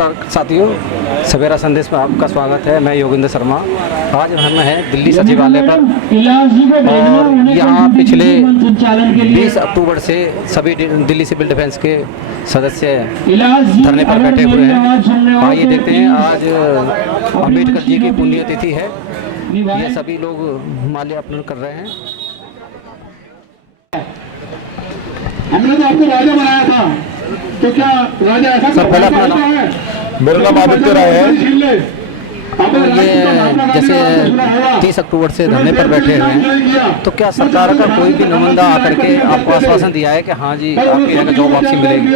साथियों, सवेरा संदेश में आपका स्वागत है। मैं योगेंद्र शर्मा। आज हम हैं दिल्ली सचिवालय पर और यहाँ पिछले 20 अक्टूबर से सभी दिल्ली सिविल डिफेंस के सदस्य धरने पर बैठे हुए हैं। आइए देखते हैं, आज अम्बेडकर जी की पुण्यतिथि है। ये सभी लोग माल्यार्पण कर रहे हैं। हमने तो आपको राजा बनाया था, तो क्या राजा ऐसा सर पहले अपना नाम? मेरा नाम आदित्य राय है। ये जैसे 30 अक्टूबर से धरने पर बैठे हुए हैं, तो क्या सरकार का कोई भी नुमाइंदा आकर के आपको आश्वासन दिया है कि हाँ जी आपके यहाँ का जॉब वापसी मिलेगी?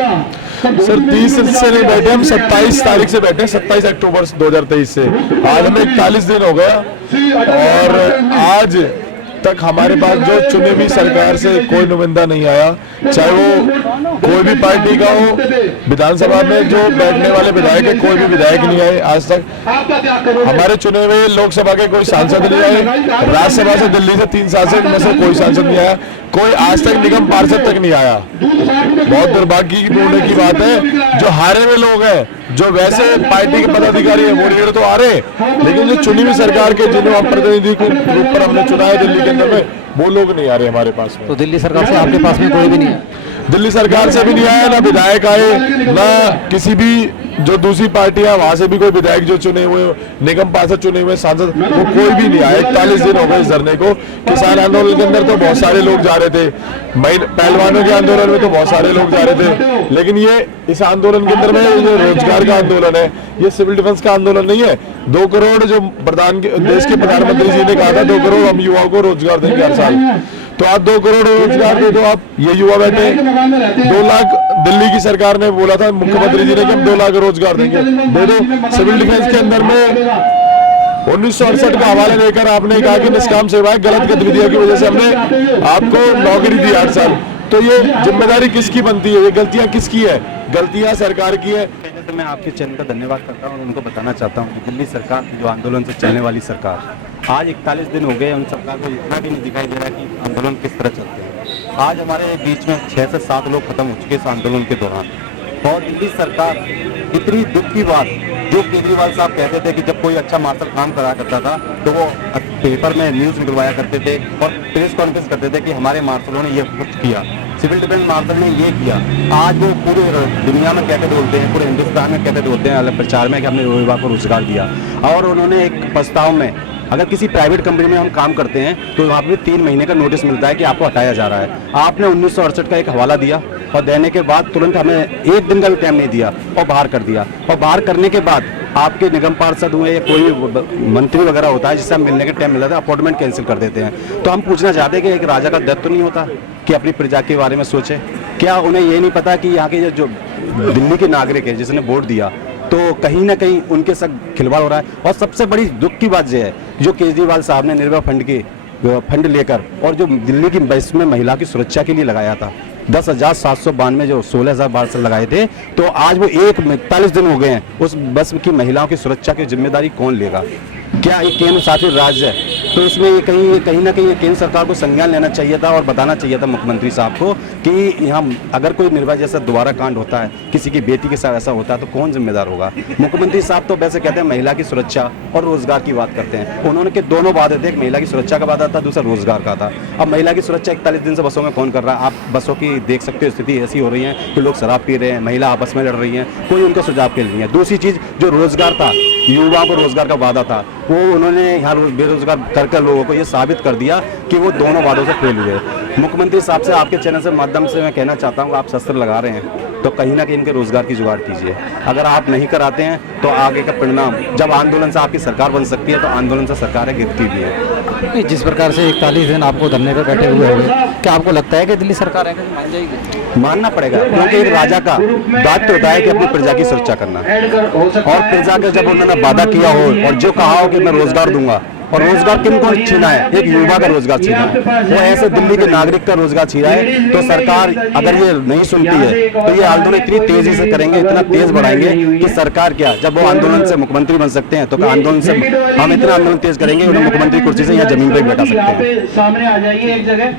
सर 30 से नहीं बैठे, हम 27 तारीख से बैठे, 27 अक्टूबर 2023 से। आज हमें 41 दिन हो गया और आज तक हमारे पास जो चुनी हुई सरकार से कोई नुमाइंदा नहीं आया, चाहे वो कोई भी पार्टी का हो। विधानसभा में जो बैठने वाले विधायक है, कोई भी विधायक नहीं आए आज तक। हमारे चुने हुए लोकसभा के कोई सांसद नहीं आए। राज्यसभा से दिल्ली से 3 सांसद में से कोई सांसद नहीं आया। कोई आज तक निगम पार्षद तक नहीं आया। बहुत दुर्भाग्यपूर्ण की बात है। जो हारे हुए लोग हैं, जो वैसे पार्टी के पदाधिकारी है, वो लीडर तो आ रहे, लेकिन जो चुनी हुई सरकार के जिन्हें हम प्रतिनिधि के रूप पर हमने चुना है दिल्ली के अंदर में, वो लोग नहीं आ रहे हमारे पास में। तो दिल्ली सरकार से आपके पास में कोई भी नहीं है? दिल्ली सरकार से भी नहीं आया, ना विधायक आए, ना किसी भी जो दूसरी पार्टी है वहां से भी कोई विधायक जो चुने हुए निगम पार्षद चुने हुए सांसद, वो कोई भी नहीं आया। 41 दिन हो गए इस धरने को। किसान आंदोलन के अंदर तो बहुत सारे लोग जा रहे थे, पहलवानों के आंदोलन में तो बहुत सारे लोग जा रहे थे, लेकिन ये इस आंदोलन के अंदर में ये रोजगार का आंदोलन है, ये सिविल डिफेंस का आंदोलन नहीं है। 2 करोड़ जो देश के प्रधानमंत्री जी ने कहा था 2 करोड़ हम युवाओं को रोजगार देंगे हर साल, तो आप 2 करोड़ रोजगार दे दो। आप ये युवा बैठे 2 लाख दिल्ली की सरकार ने बोला था, मुख्यमंत्री जी ने कि हम 2 लाख रोजगार देंगे, दे दो। सिविल डिफेंस के अंदर में 1968 का हवाला देकर आपने कहा कि निष्काम सेवाएं गलत गतिविधियों की वजह से हमने आपको नौकरी दी 8 साल। तो ये जिम्मेदारी किसकी बनती है? ये गलतियां किसकी है? गलतियां सरकार की है। पहले तो मैं आपके चैनल का धन्यवाद करता हूं और उनको बताना चाहता हूं कि दिल्ली सरकार जो आंदोलन से चलने वाली सरकार, आज 41 दिन हो गए, उन सरकार को इतना भी नहीं दिखाई दे रहा कि आंदोलन किस तरह चलते हैं। आज हमारे बीच में 6 से 7 लोग खत्म हो चुके इस आंदोलन के दौरान। और दिल्ली सरकार, इतनी दुख की बात, जो केजरीवाल साहब कहते थे कि जब कोई अच्छा मार्शल काम करा करता था तो वो पेपर में न्यूज़ निकलवाया करते थे और प्रेस कॉन्फ्रेंस करते थे कि हमारे मार्शलों ने ये कुछ किया, सिविल डिफेंस मार्शल ने ये किया। आज वो पूरे दुनिया में कहते बोलते हैं, पूरे हिंदुस्तान में कहते बोलते हैं अलग प्रचार में कि हमने युवा को रोजगार दिया। और उन्होंने एक प्रस्ताव में, अगर किसी प्राइवेट कंपनी में हम काम करते हैं तो वहाँ पे 3 महीने का नोटिस मिलता है कि आपको हटाया जा रहा है। आपने 1968 का एक हवाला दिया और देने के बाद तुरंत हमें 1 दिन का भी टाइम नहीं दिया और बाहर कर दिया। और बाहर करने के बाद आपके निगम पार्षद हुए या कोई मंत्री वगैरह होता है जिससे हम मिलने का टाइम मिला था, अपॉइंटमेंट कैंसिल कर देते हैं। तो हम पूछना चाहते हैं कि एक राजा का दत्त तो नहीं होता कि अपनी प्रजा के बारे में सोचे? क्या उन्हें ये नहीं पता कि यहाँ के जो दिल्ली के नागरिक है जिसने वोट दिया, तो कहीं ना कहीं उनके साथ खिलवाड़ हो रहा है? और सबसे बड़ी दुख की बात यह है, जो केजरीवाल साहब ने निर्भया फंड लेकर और जो दिल्ली की बस में महिला की सुरक्षा के लिए लगाया था 10,792 जो 16,000 बार लगाए थे, तो आज वो 41 दिन हो गए हैं, उस बस की महिलाओं की सुरक्षा की जिम्मेदारी कौन लेगा? क्या ये केंद्र शासित राज्य है? तो इसमें ये कहीं ना कहीं केंद्र सरकार को संज्ञान लेना चाहिए था और बताना चाहिए था मुख्यमंत्री साहब को कि यहाँ अगर कोई निर्भया जैसा दोबारा कांड होता है, किसी की बेटी के साथ ऐसा होता है, तो कौन जिम्मेदार होगा? मुख्यमंत्री साहब तो वैसे कहते हैं महिला की सुरक्षा और रोजगार की बात करते हैं। उन्होंने के दोनों वादे थे, एक महिला की सुरक्षा का वादा था, दूसरा रोजगार का था। अब महिला की सुरक्षा 41 दिन से बसों में कौन कर रहा है? आप बसों की देख सकते हो, स्थिति ऐसी हो रही है कि लोग शराब पी रहे हैं, महिला आपस में लड़ रही हैं, कोई उनका सुझाव के लिए नहीं है। दूसरी चीज, जो रोजगार था, युवाओं को रोजगार का वादा था, वो उन्होंने यहाँ बेरोजगार कर लोगों को ये साबित कर दिया कि वो दोनों वादों से फेल हुए। मुख्यमंत्री साहब से आपके चैनल से माध्यम से मैं कहना चाहता हूँ, आप शस्त्र लगा रहे हैं तो कहीं ना कहीं इनके रोजगार की जुगाड़ कीजिए। अगर आप नहीं कराते हैं तो आगे का परिणाम, जब आंदोलन से आपकी सरकार बन सकती है तो आंदोलन से सरकारें गिरती भी है। जिस प्रकार से 41 दिन आपको धरने पर बैठे हुए हैं, क्या आपको लगता है कि दिल्ली सरकार है मान जाएगी? मानना पड़ेगा, क्योंकि एक राजा का दायित्व होता है कि अपनी प्रजा की सुरक्षा करना। और प्रजा का जब उन्होंने वादा किया हो और जो कहा हो कि मैं रोजगार दूंगा, और रोजगार किन को छीना है? एक युवा का रोजगार छीना है, वो ऐसे दिल्ली के नागरिक का रोजगार छीना है। तो सरकार अगर ये नहीं सुनती है तो ये आंदोलन इतनी तेजी से करेंगे, इतना तेज बढ़ाएंगे कि सरकार क्या, जब वो आंदोलन से मुख्यमंत्री बन सकते हैं तो आंदोलन से हम इतना आंदोलन तेज करेंगे उन्हें मुख्यमंत्री कुर्सी से यहाँ जमीन पर बैठा सकते हैं। सामने आ जाइए एक जगह।